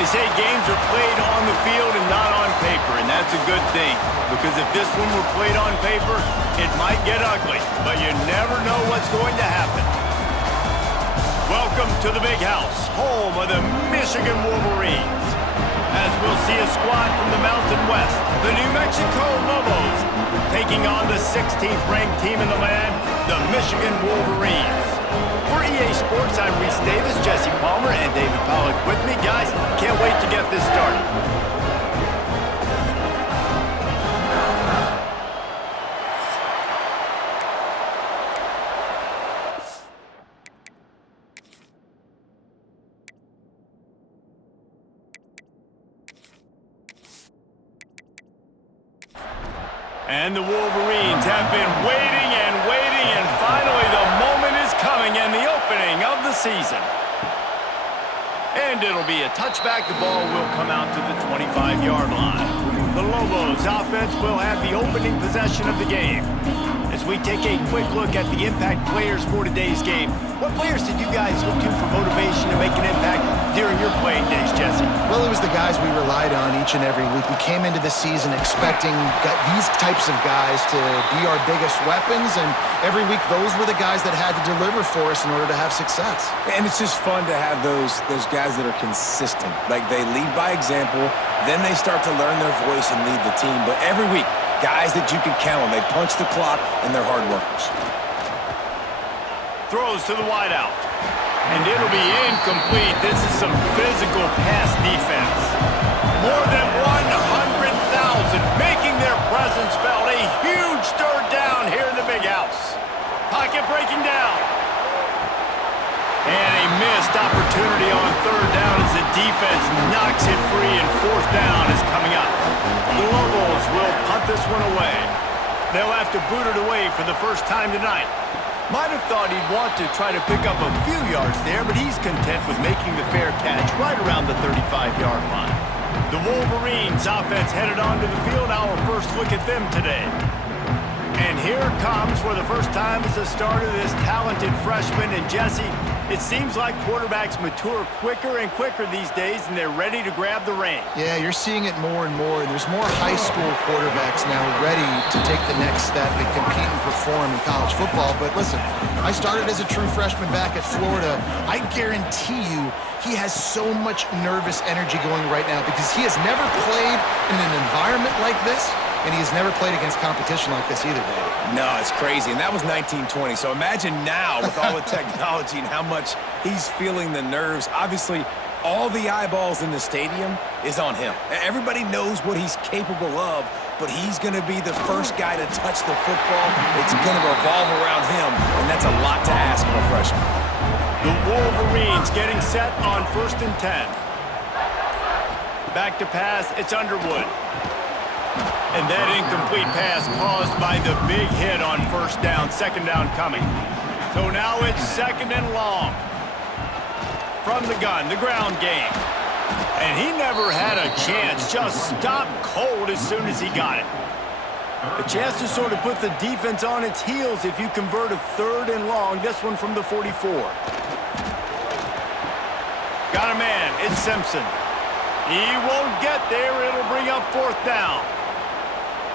They say games are played on the field and not on paper, and that's a good thing. Because if this one were played on paper, it might get ugly, but you never know what's going to happen. Welcome to the Big House, home of the Michigan Wolverines. As we'll see a squad from the Mountain West, the New Mexico Lobos, taking on the 16th ranked team in the land, the Michigan Wolverines. For EA Sports, I'm Reese Davis, Jesse Palmer, and David Pollock with me. Guys, can't wait to get this started. And the Wolverines have been waiting, and finally the moment is coming and the opening of the season. And it'll be a touchback. The ball will come out to the 25-yard line. The Lobos offense will have the opening possession of the game. As we take a quick look at the impact players for today's game, what players did you guys look to for motivation to make an impact during your playing days, Jesse? Well, it was the guys we relied on each and every week. We came into the season expecting these types of guys to be our biggest weapons, and every week those were the guys that had to deliver for us in order to have success. And it's just fun to have those guys that are consistent. Like, they lead by example, then they start to learn their voice and lead the team. But every week, guys that you can count on. They punch the clock, and they're hard workers. Throws to the wideout. And it'll be incomplete. This is some physical pass defense. More than 100,000 making their presence felt. A huge third down here in the Big House. Pocket breaking down. And a missed opportunity on third down as the defense knocks it free, and fourth down is coming up. The Lobos will punt this one away. They'll have to boot it away for the first time tonight. Might have thought he'd want to try to pick up a few yards there, but he's content with making the fair catch right around the 35-yard line. The Wolverines offense headed onto the field. Our first look at them today. And here comes, for the first time as a starter, this talented freshman. And Jesse, it seems like quarterbacks mature quicker and quicker these days, and they're ready to grab the reins. Yeah, you're seeing it more and more, and there's more high school quarterbacks now ready to take the next step and compete and perform in college football. But listen, I started as a true freshman back at Florida. I guarantee you he has so much nervous energy going right now because he has never played in an environment like this, and he has never played against competition like this either, David. No, it's crazy. And that was 1920. So imagine now with all the technology and how much he's feeling the nerves. Obviously, all the eyeballs in the stadium is on him. Everybody knows what he's capable of, but he's going to be the first guy to touch the football. It's going to revolve around him, and that's a lot to ask of a freshman. The Wolverines getting set on 1st and 10. Back to pass, it's Underwood. And that incomplete pass caused by the big hit on first down, second down coming. So now it's second and long. From the gun, the ground game. And he never had a chance, just stopped cold as soon as he got it. A chance to sort of put the defense on its heels if you convert a third and long, this one from the 44. Got a man, it's Simpson. He won't get there, it'll bring up fourth down.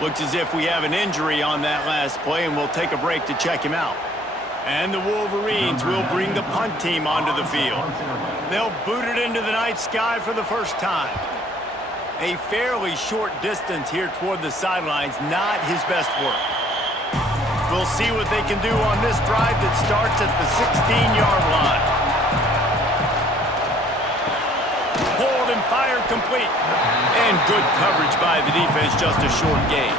Looks as if we have an injury on that last play, and we'll take a break to check him out. And the Wolverines will bring the punt team onto the field. They'll boot it into the night sky for the first time. A fairly short distance here toward the sidelines, not his best work. We'll see what they can do on this drive that starts at the 16-yard line. Pulled and fired complete. And good coverage by the defense, just a short gain.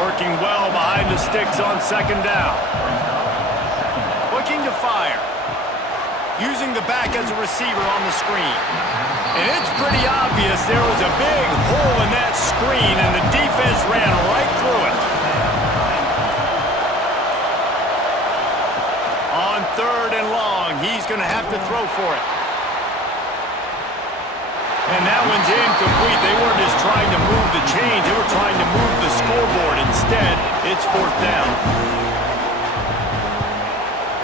Working well behind the sticks on second down. Looking to fire. Using the back as a receiver on the screen. And it's pretty obvious there was a big hole in that screen, and the defense ran right through it. On third and long, he's going to have to throw for it. And that one's incomplete. They weren't just trying to move the chains. They were trying to move the scoreboard. Instead, it's fourth down.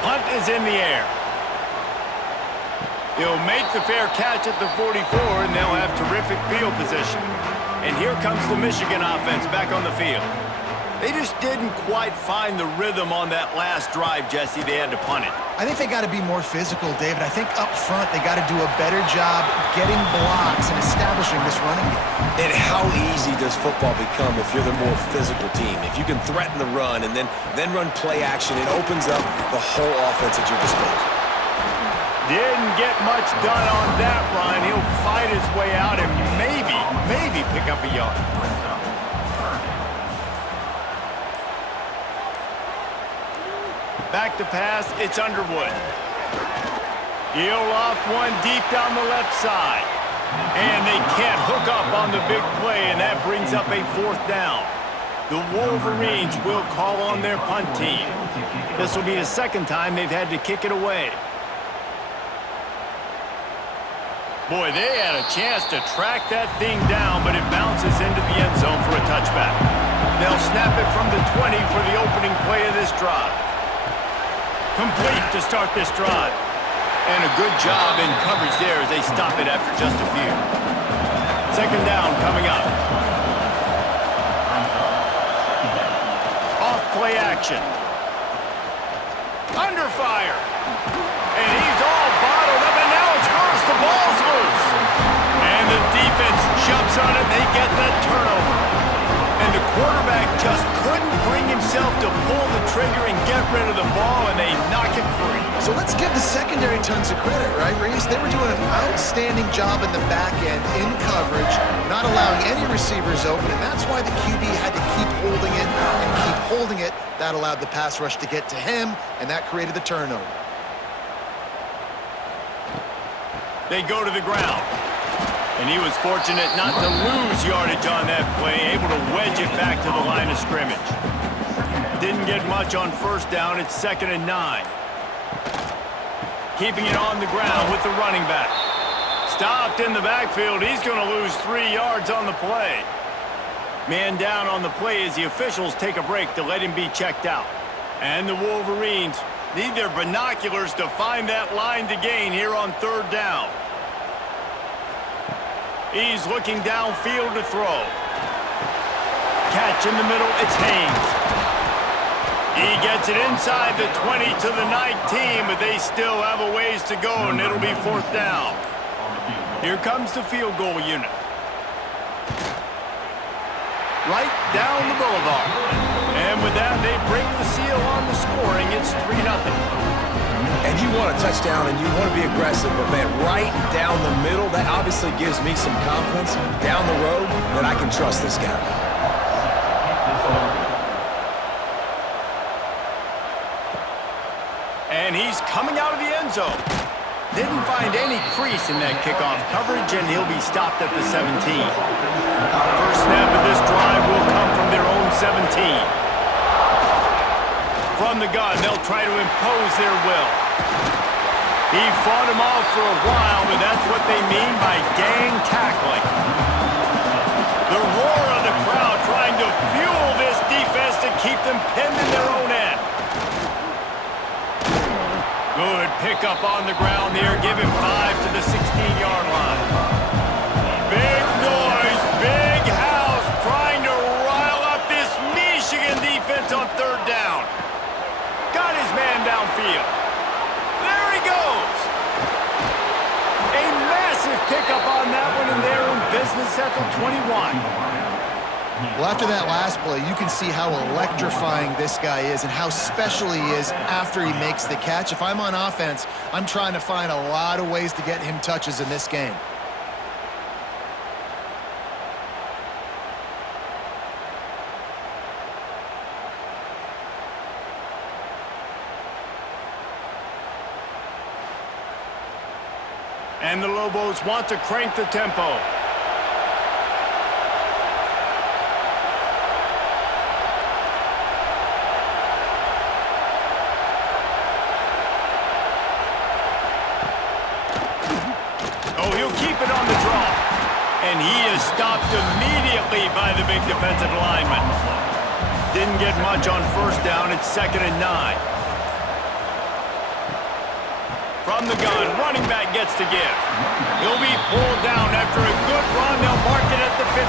Punt is in the air. He'll make the fair catch at the 44, and they'll have terrific field position. And here comes the Michigan offense back on the field. They just didn't quite find the rhythm on that last drive, Jesse. They had to punt it. I think they got to be more physical, David. I think up front they got to do a better job getting blocks and establishing this running game. And how easy does football become if you're the more physical team? If you can threaten the run and then run play action, it opens up the whole offense at your disposal. Didn't get much done on that run. He'll fight his way out and maybe pick up a yard. Back to pass, it's Underwood. He'll loft one deep down the left side. And they can't hook up on the big play, and that brings up a 4th down. The Wolverines will call on their punt team. This will be the 2nd time they've had to kick it away. Boy, they had a chance to track that thing down, but it bounces into the end zone for a touchback. They'll snap it from the 20 for the opening play of this drive. Complete to start this drive. And a good job in coverage there as they stop it after just a few. 2nd down coming up. Off play action. Under fire. And he's all bottled up, and now it's worse. The ball's loose. And the defense jumps on it, and they get that turnover. And the quarterback just couldn't bring himself to pull the trigger and get rid of the ball, and they knock it free. So let's give the secondary tons of credit, right, Reese? They were doing an outstanding job in the back end, in coverage, not allowing any receivers open, and that's why the QB had to keep holding it and keep holding it. That allowed the pass rush to get to him, and that created the turnover. They go to the ground. And he was fortunate not to lose yardage on that play, able to wedge it back to the line of scrimmage. Didn't get much on 1st down. It's 2nd and 9. Keeping it on the ground with the running back. Stopped in the backfield. He's going to lose 3 yards on the play. Man down on the play as the officials take a break to let him be checked out. And the Wolverines need their binoculars to find that line to gain here on 3rd down. He's looking downfield to throw. Catch in the middle, it's Haynes. He gets it inside the 20 to the 19, but they still have a ways to go, and it'll be 4th down. Here comes the field goal unit. Right down the boulevard. And with that, they break the seal on the scoring. It's 3-0. And you want a touchdown and you want to be aggressive, but man, right down the middle, that obviously gives me some confidence down the road that I can trust this guy. And he's coming out of the end zone. Didn't find any crease in that kickoff coverage, and he'll be stopped at the 17. First snap of this drive will come from their own 17. From the gun, they'll try to impose their will. He fought him off for a while, but that's what they mean by gang tackling. The roar of the crowd trying to fuel this defense to keep them pinned in their own end. Good pickup on the ground there. Give him 5 to the 16-yard line. Big noise, big house, trying to rile up this Michigan defense on 3rd down. Got his man downfield. There he goes. A massive pickup on that one, and they're in business at the 21. Well, after that last play, you can see how electrifying this guy is and how special he is after he makes the catch. If I'm on offense, I'm trying to find a lot of ways to get him touches in this game. And the Lobos want to crank the tempo. Oh, he'll keep it on the draw. And he is stopped immediately by the big defensive lineman. Didn't get much on 1st down. It's 2nd and 9. From the gun, running back gets to give. He'll be pulled down after a good run. They'll mark it at the 15.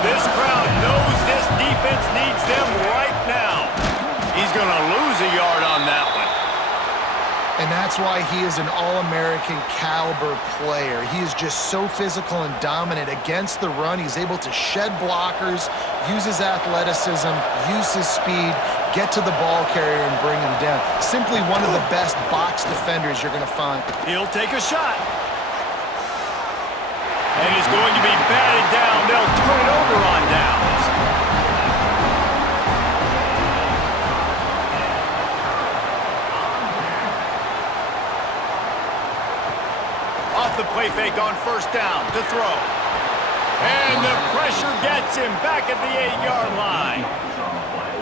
This crowd knows this defense needs them right now. He's going to lose a yard on that one. And that's why he is an All-American caliber player. He is just so physical and dominant against the run. He's able to shed blockers, use his athleticism, use his speed, get to the ball carrier and bring him down. Simply one of the best box defenders you're going to find. He'll take a shot. And he's going to be batted down. They'll turn it over on downs. Off the play fake on first down to throw. And the pressure gets him back at the 8-yard line.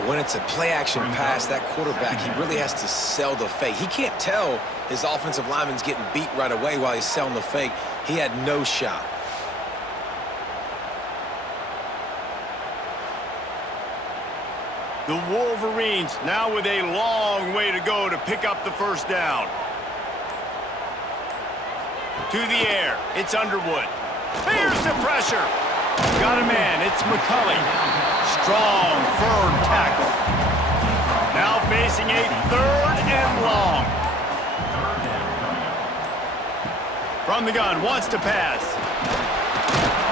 When it's a play-action pass, that quarterback, he really has to sell the fake. He can't tell his offensive lineman's getting beat right away while he's selling the fake. He had no shot. The Wolverines now with a long way to go to pick up the first down. To the air, it's Underwood. There's the pressure. Got a man, it's McCulley. Strong, firm tackle. Now facing a 3rd and long. From the gun, wants to pass.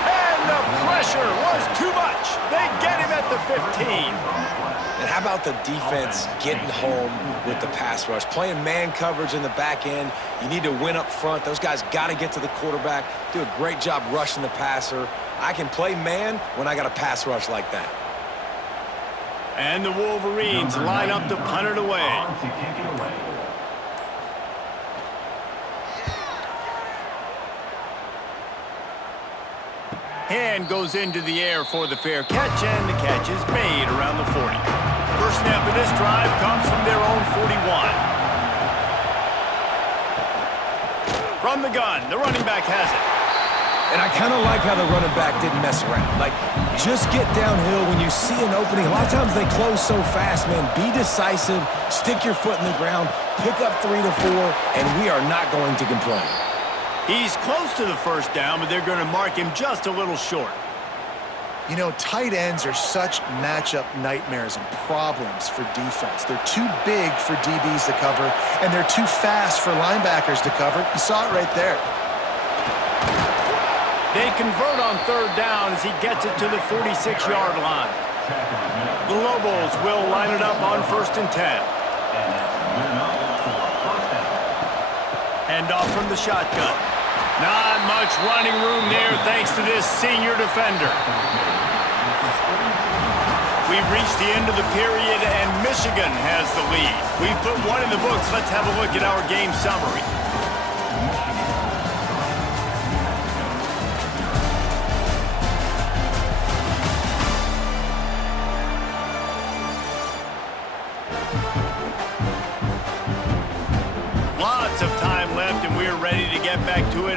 And the pressure was too much. They get him at the 15. And how about the defense getting home with the pass rush? Playing man coverage in the back end. You need to win up front. Those guys got to get to the quarterback, do a great job rushing the passer. I can play man when I got a pass rush like that. And the Wolverines line up to punt it away. Hand goes into the air for the fair catch, and the catch is made around the 40. First snap of this drive comes from their own 41. From the gun, the running back has it. And I kind of like how the running back didn't mess around. Like, just get downhill when you see an opening. A lot of times they close so fast, man. Be decisive, stick your foot in the ground, pick up 3 to 4, and we are not going to complain. He's close to the first down, but they're going to mark him just a little short. You know, tight ends are such matchup nightmares and problems for defense. They're too big for DBs to cover, and they're too fast for linebackers to cover. You saw it right there. They convert on 3rd down as he gets it to the 46-yard line. The Lobos will line it up on 1st and 10. Hand off from the shotgun. Not much running room there thanks to this senior defender. We've reached the end of the period, and Michigan has the lead. We've put one in the books. Let's have a look at our game summary. Lots of time left, and we're ready to get back to it.